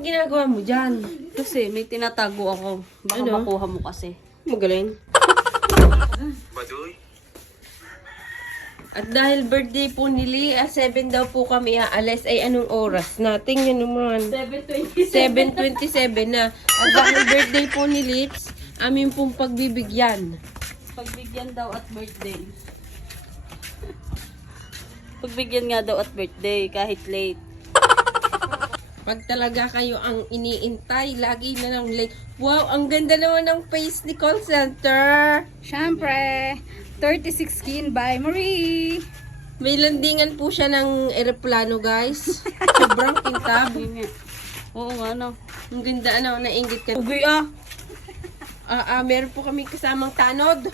bang ginagawa mo dyan? Kasi may tinatago ako. Baka Ano? makuha mo kasi. Magaling. Baduy. At dahil birthday po ni Lee, 7 daw po kami aalis. Ay, anong oras na? Tingnan naman. 7:27 na. At dahil birthday po ni Litz, amin pong pagbibigyan. Pagbigyan daw at birthday. Pagbigyan nga daw at birthday kahit late. Pag talaga kayo ang iniintay, lagi na lang late. Wow, ang ganda naman ng face ni call center. Siyempre, 36 skin by Marie. May landingan po siya ng eroplano, guys. Sobrang kintab. Yun nga. Oo nga, no. Ang ganda, nainggit ka. Ugoy ah! Meron po kami kasamang tanod.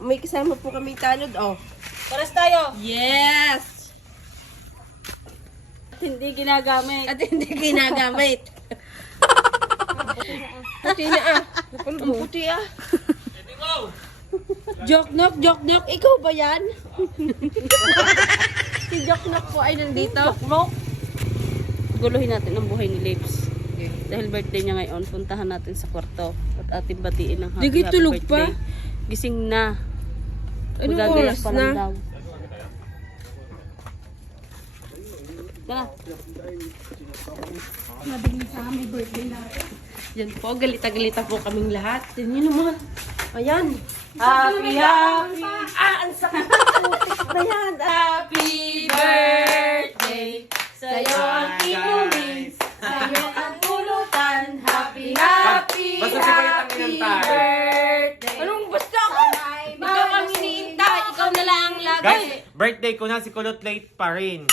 May kasama po kami tanod, oh. Paras tayo! Yes! At hindi ginagamit. At hindi ginagamit. Puti na Ang puti Joknok, ikaw ba yan? Si Joknok po ay nandito. No? Guluhin natin ang buhay ni Lips. Dahil birthday niya ngayon, puntahan natin sa kwarto at ating batiin ng happy tulog birthday. pa? Gising na. Anong Magagayak oras pa lang na? daw. Tara. Yan po, galita-galita po kaming lahat. Yan yun naman. Ayan. Happy, happy, Ang sakit ng putik na yan. happy birthday sa'yo ang inumin, sa'yo ang pulutan. Happy, happy, Basta si Kuya happy Tanginantay. birthday. Anong basta ko? Ikaw ang iniintay. Ikaw na lang ang lagi. Guys, birthday ko na, si Kulot late pa rin.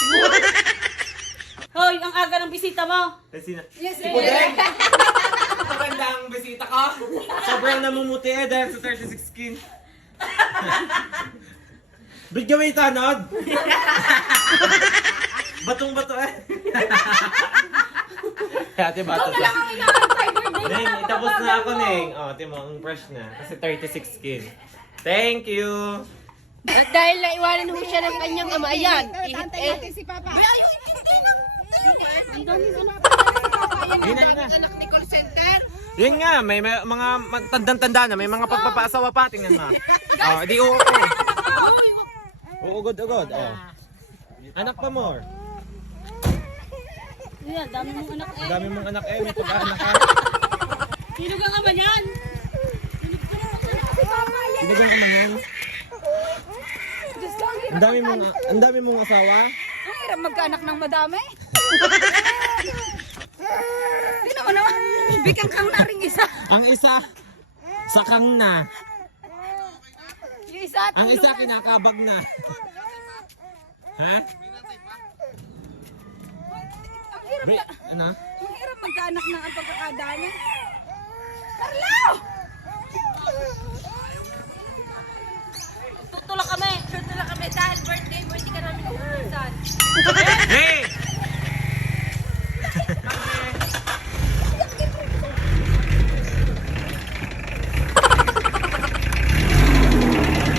Hoy, ang aga ng bisita mo. Yes, si Kulot. Maganda ang bisita ko. Sobrang namumuti dahil sa 36 skin. Bigyan mo yung tanod. Batong-bato Ate bato. Neng, itapos na ako, Neng. Oh, timo, ang fresh na. Kasi 36 skin. Thank you. At dahil naiwanan ho siya ng kanyang ama, ayan. Antay natin si Papa. Yun na, yun na. Anak ni call center. Yun nga, may mga tandang-tanda na, may mga pagpapaasawa pa, tingnan mo. Oh, di oo ko. Uugod-ugod, oh. Anak pa more. Yan, dami mong anak eh. Dami mong anak may pag-anak ka. Sino ka nga ba yan? Sino bang ama yan? Ang dami mong asawa? Ang hirap magkaanak ng madami. Hindi naman naman. Bikang kang na ring isa. Ang isa, sakang na. Yung isa, Ang isa, kinakabag na. Ha? Ano? ang hirap magkaanak ng ang pagkakadami. Carlo! Tutulak kami. Tutulak kami dahil birthday mo, hindi ka namin nakukusan. Hey!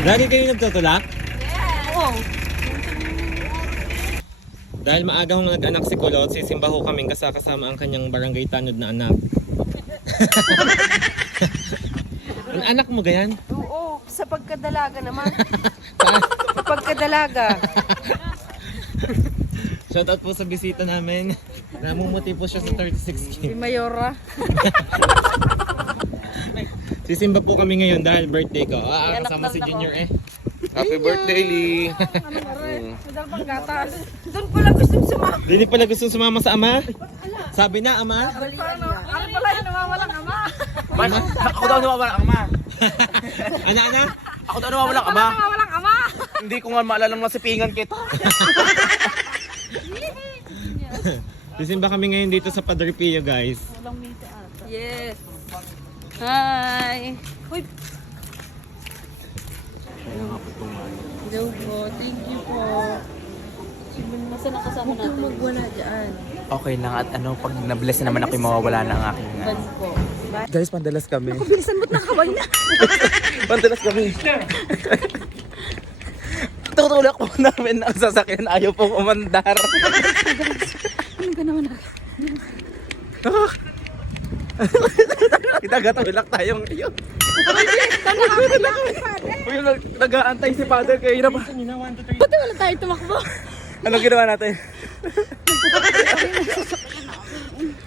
Lagi kayo nagtutulak? Oo. Dahil maaga hong nag-anak si Kulot, sisimba ho kaming kasama ang kanyang barangay tanod na anak. Ang anak mo ganyan? Oo, sa pagkadalaga naman. Sa pagkadalaga. Shoutout po sa bisita namin. Namumuti po siya sa 36 Si kim. Mayora. Sisimba po kami ngayon dahil birthday ko. Anak Kasama si lang ako. Junior eh. Happy birthday, Lee! Madal pang gatas. Doon pala gusto sumama. Hindi pala gusto sumama sa ama? Sabi na, ama? Ano pala yung nawawalang ama? Ako daw nawawalang ama. Ana? Ako daw nawawalang ama. Nawawalang ama. Hindi ko nga maalala ng masipingan kita. Sisimba kami ngayon dito sa Padre Pio, guys. Walang mita ata. Yes. Hi. Hoy, Hello po. Thank you po. nasa nakasama Huwag kang natin? magwala dyan. Okay lang at pag na-bless na naman ako mawawala na ang aking Ban po. Guys, pandalas kami. Bilisan mo't nakaway na. Pandalas kami. Ito. Tinutulak po namin ang sasakyan, ayaw po umandar. Ano ka naman ako? Tagatulak tayo ngayon. Uy, nag-aantay si Father kayo na ba? Buti wala tayo tumakbo. Anong ginawa natin?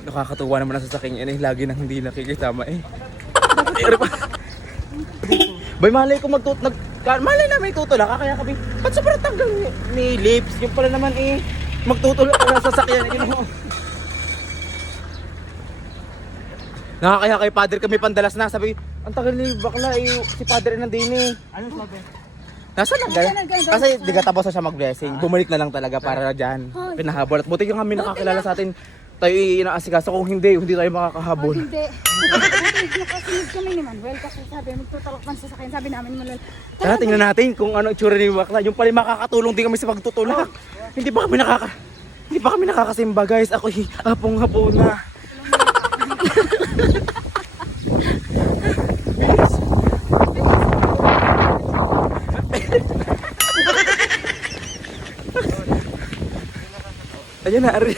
Nakakatuwa naman ang sasakyan yan eh. Lagi nang hindi nakikitama eh. Bay, malay ko malay na may tutulak ka, kaya kami, ba't sobrang tanggal ni lips? Yung pala naman eh, magtutulak ka na sa sasakyan. Nakakaya kay Father kami pandalas na. Sabi, ang tagal ni bakla eh, si Father nandun eh. Ano sabi? Nasa lang kasi di ka tapos na siya mag-blessing. Bumalik na lang talaga para dyan. Pinahabol. At buti yung kami nakakilala sa atin. Tayo inaasikaso. Kung hindi tayo makakahabol. Hindi. Buti nakasunod kami ni Manuel kasi sabi magtutulak man sa sakin. Sabi namin Manuel. Tara, tingnan natin kung ano itsura ni bakla. Yung pala makakatulong din kami sa pagtutulak. Hindi pa kami nakakasimba guys. Ako hapong-hapon na. Ayan na, Ari.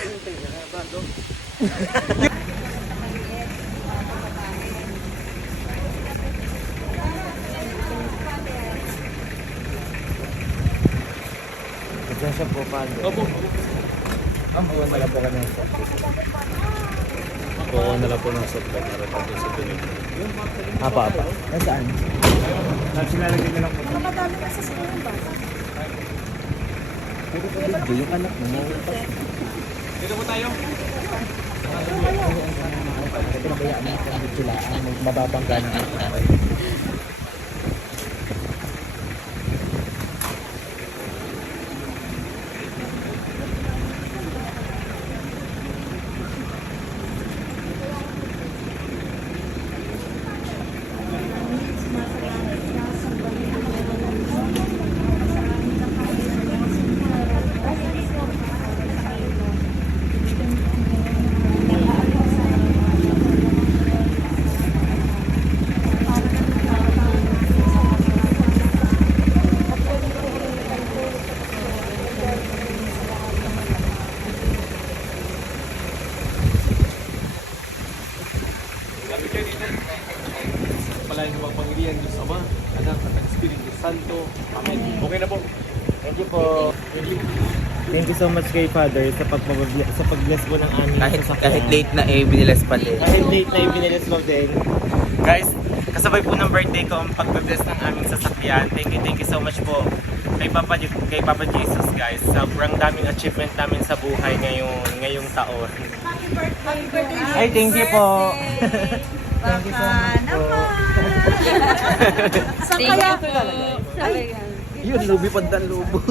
Diyan siya po, Father. Opo. Ang buwan na lang po kami. Oo, na lang po ng softball para tayo sa tuloy. Apa. Saan? Tapos sinalagay na lang po. Makadami ka sa school ba? Hindi, yung anak mo. Dito po tayo. Pinabayaan mo kung sila ang mababangga ng Palayan ng magpangilihan, Diyos Ama, Anak, at Espiritu Santo. Amen. Okay na po. Thank you po. Thank you so much kay Father sa pag-bless po ng aming sasakyan. kahit late na eh, binilas pa din. Kahit late na ibinilis mo din. Guys, kasabay po ng birthday ko ang pag-bless ng aming sasakyan. Thank you so much po kay Papa Jesus, guys. Sobrang daming achievement namin sa buhay ngayong taon. Happy birthday. Ay, thank you po. Thank you so much po. Saan kaya? Yun, lubi pa dan lubo.